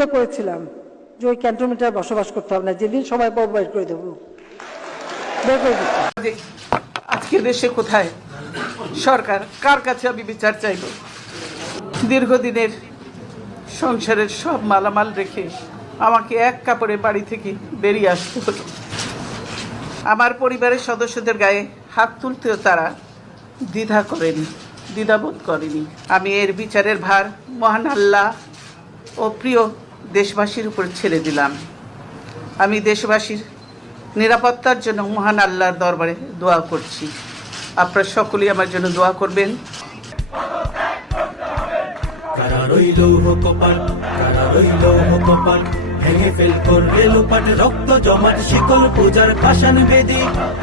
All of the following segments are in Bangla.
প্রতিজ্ঞা করেছিলাম যে ওই ক্যান্টনমেন্টে আর বসবাস করতে হবে না, যেদিন সময় পাবো বের করে দেবো, বের করে দিতে। আজকে দেশে কোথায় সরকার, কার কাছে আমি বিচার চাইব? দীর্ঘদিনের সংসারের সব মালামাল রেখে আমাকে এক কাপড়ে বাড়ি থেকে বেরিয়ে আসতে হলো। আমার পরিবারের সদস্যদের গায়ে হাত তুলতেও তারা দ্বিধাবোধ করেনি। আমি এর বিচারের ভার মহান আল্লাহ ও প্রিয় দেশবাসীর উপর ছেড়ে দিলাম। আমি দেশবাসীর নিরাপত্তার জন্য মহান আল্লাহর দরবারে দোয়া করছি। আপনারা সকলেই আমার জন্য দোয়া করবেন। কারা রইল কপাল, কারা রইল কপাল, ভেঙে ফেল করবে লোপাট, রক্ত জমাট শিকল পূজার পাষাণ বেদি।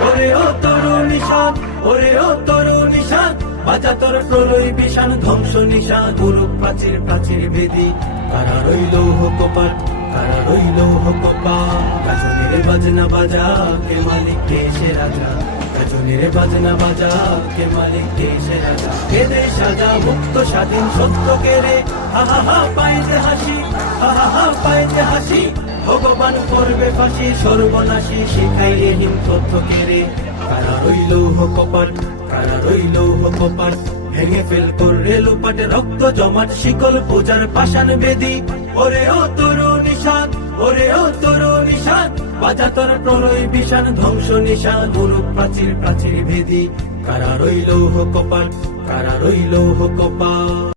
ওরে ও তরুণ নিশান, ওরে ও তরুণ নিশান, বাজা তোর প্রলয় বিশান, ধ্বংস নিশান, গুরু প্রাচীর প্রাচীর বেদি। কারা রইল কপাল, কারা রইল কপাল, গাজনের বাজনা বাজা, কে মালিক কে সে রাজা, গাজনের বাজনা বাজা, কে মালিক কে সে রাজা। কে দেশ সাজা মুক্ত স্বাধীন সত্য কে রে, হা হা হা পায় যে হাসি, হা হা হা পায় যে হাসি, ভগবান করবে ফাঁসি, সর্বনাশী শিখাই এহীন তথ্য কে রে। কারা রইল কপাল, কারা রইল কপাল, ভেঙে ফেল করবে লোপাট, রক্ত জমাট শিকল পূজার পাষাণ বেদি। ওরে ও তরুণ নিশান, ওরে ও তরুণ নিশান, বাজা তোর প্রলয় বিশান, ধ্বংস নিশান, গুরু প্রাচীর প্রাচীর ভেদি। কারা রইল কপাল, কারা রইল কপাল।